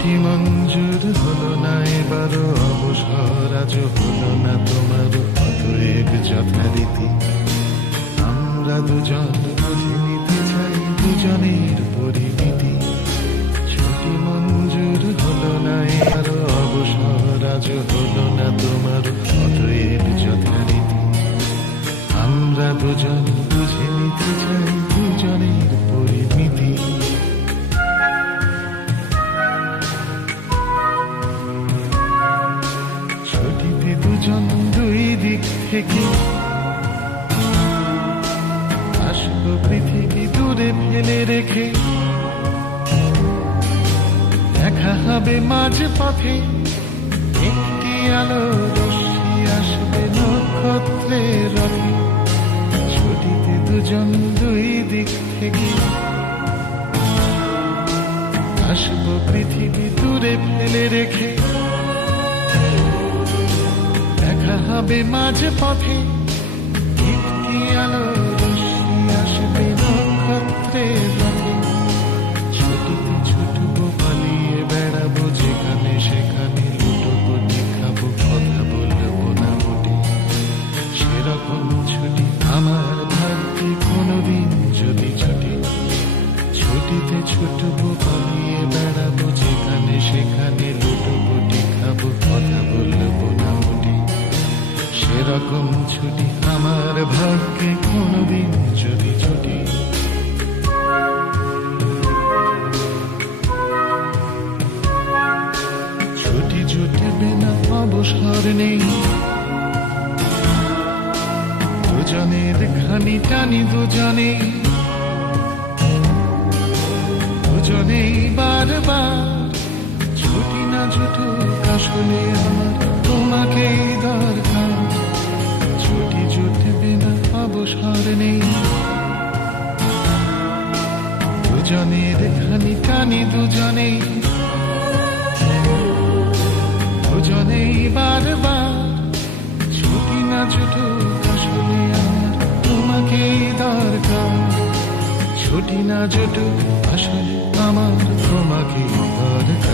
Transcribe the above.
ছুটি মঞ্জুর হলো না এবারও, অবসর আজ হলো না তোমার, অতএব যথারীতি আমরা দুজন বুঝে নিতে চাই দুজনের পরিমিতি। ছুটি মঞ্জুর হলো না এবারও, অবসর আজ হলো না তোমার, অতএব যথারীতি আমরা দুজন বুঝে নিতে চাই দুজনের পরিমিতি। ছুটিতে দুজন দুই দিক থেকে আসবো পৃথিবী দূরে ফেলে রেখে, দেখা হবে মাঝ পথে একটি আলো রশ্মি আসবে নক্ষত্রের রথে। ছুটিতে দুজন দুই দিক থেকে আসবো পৃথিবী দূরে ফেলে রেখে, দেখা হবে মাঝ পথে একটি আলো রশ্মি আসবে নক্ষত্রের রথে। ছুটিতে ছুটবো পালিয়ে বেড়াবো যেখানে সেখানে, লুটোপুটি খাবো কথা বলবো না মোটে, সেরকম ছুটি আমার ভাগ্যে কোনোদিন যদি ছুটি। ছুটিতে ছুটবো পালিয়ে বেড়াবো যেখানে সেখানে, লুটোপুটি খাবো কথা বলবো না মোটে, সেরকম ছুটি আমার ভাগ্যে কোনোদিন যদি ছুটি। ছুটি জুটবে না অবসর নেই, দুজনের খানি টানি দুজনে, দুজনেই বারবার। ছুটি না জুটুক আসলে আমার তোমাকেই দরকার। ছুটি জুটবে না অবসর নেই, দুজনের খানি টানি দুজনেই, দুজনেই বারবার। ছুটি না জুটুক আসলে আমার তোমাকেই দরকার। ছুটি না জুটুক আসলে আমার তোমাকেই দরকার।